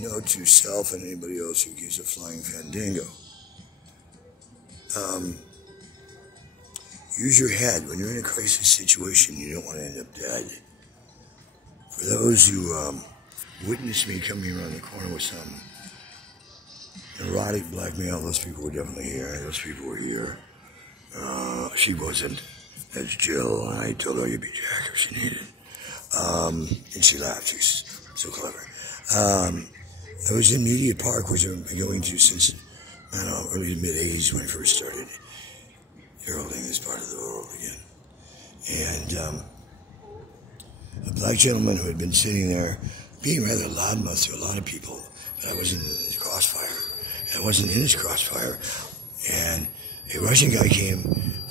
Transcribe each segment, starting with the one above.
Note to self and anybody else who gives a flying fandango. Use your head. When you're in a crisis situation, you don't want to end up dead. For those who witnessed me coming around the corner with some erotic blackmail, those people were definitely here. Those people were here. She wasn't. That's Jill. I told her you'd be Jack if she needed. And she laughed. She's so clever. I was in Media Park, which I've been going to since, I don't know, early to mid-80s when I first started heralding this part of the world again. And a black gentleman who had been sitting there being rather loudmouth to a lot of people, but I wasn't in his crossfire. And I wasn't in his crossfire. And a Russian guy came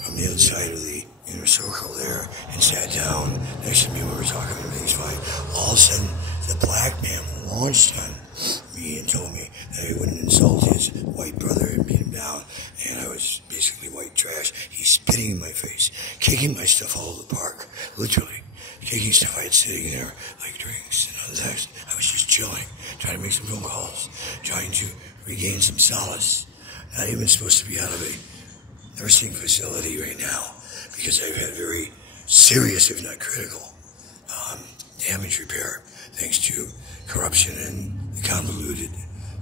from the other side of the inner circle there and sat down next to me. We were talking, everything's fine. All of a sudden, the black man launched on me and told me that I wouldn't insult his white brother and beat him down. And I was basically white trash. He's spitting in my face, kicking my stuff all over the park, literally. Taking stuff I had sitting there, like drinks and other things. I was just chilling, trying to make some phone calls, trying to regain some solace. Not even supposed to be out of a nursing facility right now, because I've had very serious, if not critical, damage repair, thanks to corruption and the convoluted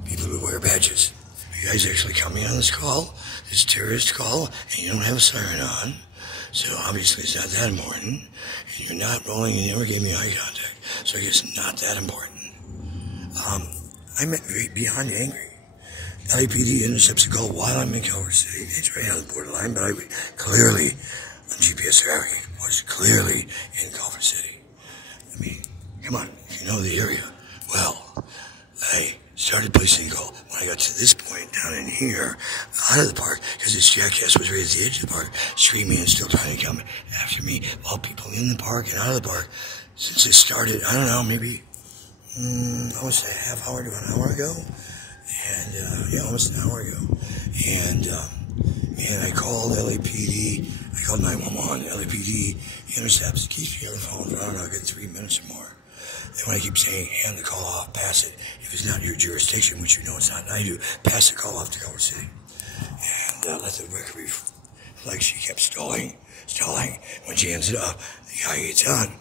people who wear badges. You guys actually coming on this call, this terrorist call, and you don't have a siren on, so obviously it's not that important, and you're not rolling, and you never gave me eye contact, so I guess it's not that important. I'm beyond angry. LAPD intercepts a call while I'm in Culver City. It's right on the borderline, but I clearly, on GPS tracking, was clearly in Culver City. I mean, come on, you know the area. Well, I started placing a call when I got to this point down in here, out of the park, because this jackass was right at the edge of the park, screaming and still trying to come after me, while people in the park and out of the park, since it started, I don't know, maybe almost a half hour to an hour ago. And, yeah, almost an hour ago. And I called LAPD. I called 911. LAPD intercepts. It keeps me on the phone for, I don't know, a good 3 minutes or more. Then when I keep saying, hand the call off, pass it. If it's not your jurisdiction, which you know it's not, and I do, pass the call off to Culver City. And let the record reflect. She kept stalling. When she ends it up, the guy gets on.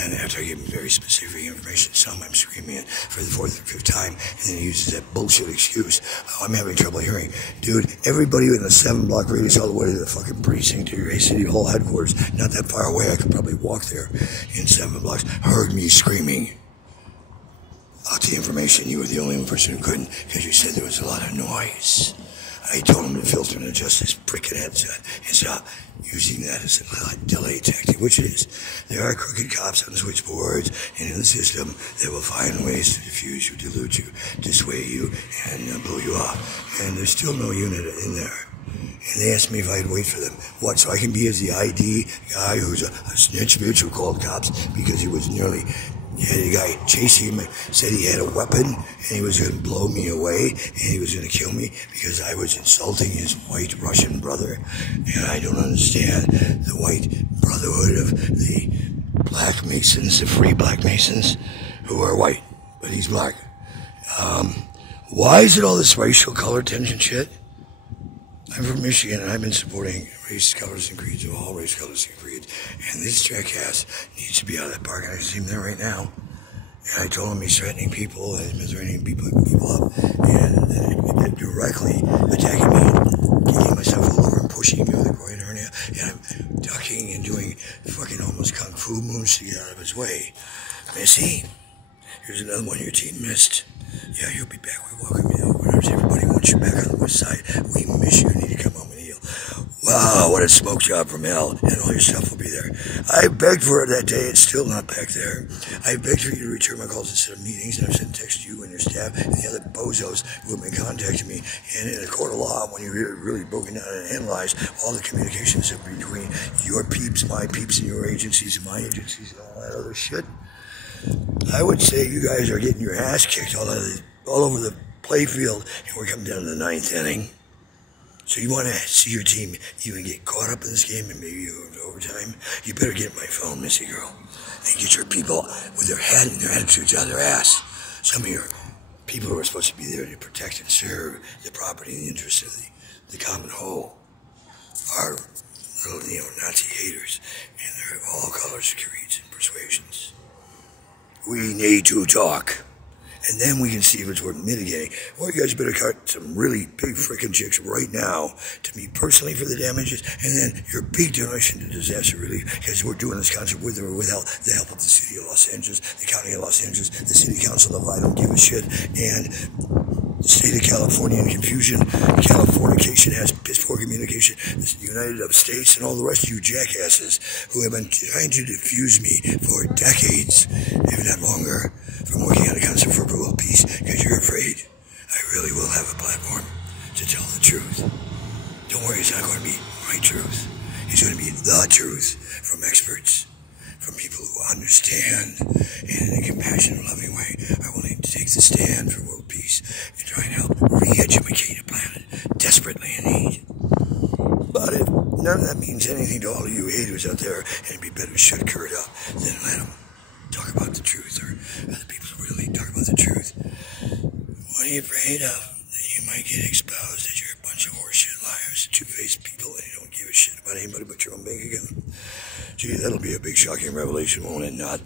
And after I give him very specific information, I'm screaming it for the fourth or fifth time, and then he uses that bullshit excuse. Oh, I'm having trouble hearing. Dude, everybody in a 7-block radius all the way to the fucking precinct to your City Hall headquarters, not that far away, I could probably walk there in 7 blocks, heard me screaming out the information. You were the only person who couldn't, because you said there was a lot of noise. I told him to filter and adjust his frickin' headset and stop using that as a delay tactic, which it is. There are crooked cops on the switchboards and in the system that will find ways to diffuse you, dilute you, dissuade you, and blow you off. And there's still no unit in there. And they asked me if I'd wait for them. What, so I can be as the ID guy who's a snitch bitch who called cops because he was nearly... He had a guy chasing him, said he had a weapon, and he was going to blow me away, and he was going to kill me because I was insulting his white Russian brother. And I don't understand the white brotherhood of the black Masons, the free black Masons, who are white, but he's black. Why is it all this racial color tension shit? I'm from Michigan, and I've been supporting race, colors, and creeds of all race, colors, and creeds. And this jackass needs to be out of that park, and I see him there right now. And I told him he's threatening people, and he's been threatening people up, and then directly attacking me, kicking myself all over and pushing me with a groin hernia, and I'm ducking and doing fucking almost kung fu moves to get out of his way. Missy, here's another one your team missed. Yeah, you'll be back. We welcome you. Everybody wants you back on the west side. We miss you. You need to come home and heal. Wow, what a smoke job from hell. And all your stuff will be there. I begged for it that day. It's still not back there. I begged for you to return my calls instead of meetings, and I've sent text to you and your staff and the other bozos who have been contacting me. And in a court of law, when you really broken down and analyzed all the communications between your peeps, my peeps, and your agencies and my agencies and all that other shit, I would say you guys are getting your ass kicked all over the playfield, and we're coming down to the 9th inning. So you want to see your team even get caught up in this game and maybe overtime? You better get my phone, Missy girl, and get your people with their head and their attitudes out of their ass. Some of your people who are supposed to be there to protect and serve the property and the interests of the common whole are little neo-Nazi haters, and they're of all colors, creeds, and persuasions. We need to talk, and then we can see if it's worth mitigating. Or you guys better cut some really big frickin' checks right now to me personally for the damages, and then your big donation to disaster relief, because we're doing this concert with or without the help of the city of Los Angeles, the county of Los Angeles, the city council of I don't give a shit, and the state of California in confusion. Californication has piss poor communication. The United States and all the rest of you jackasses who have been trying to defuse me for decades, if not longer, from working on a concert for world peace, because you're afraid I really will have a platform to tell the truth. Don't worry, it's not going to be my truth. It's going to be the truth from experts, from people who understand and in a compassionate, loving way are willing to take the stand for world peace and try and help re-educate a planet desperately in need. But if none of that means anything to all of you haters out there, it'd be better to shut Kurt up than let him talk about the truth, or other people who really talk about the truth. What are you afraid of? That you might get exposed, that you're a bunch of horseshit liars, two-faced people, and you don't give a shit about anybody but your own bank account. Gee, that'll be a big shocking revelation, won't it not?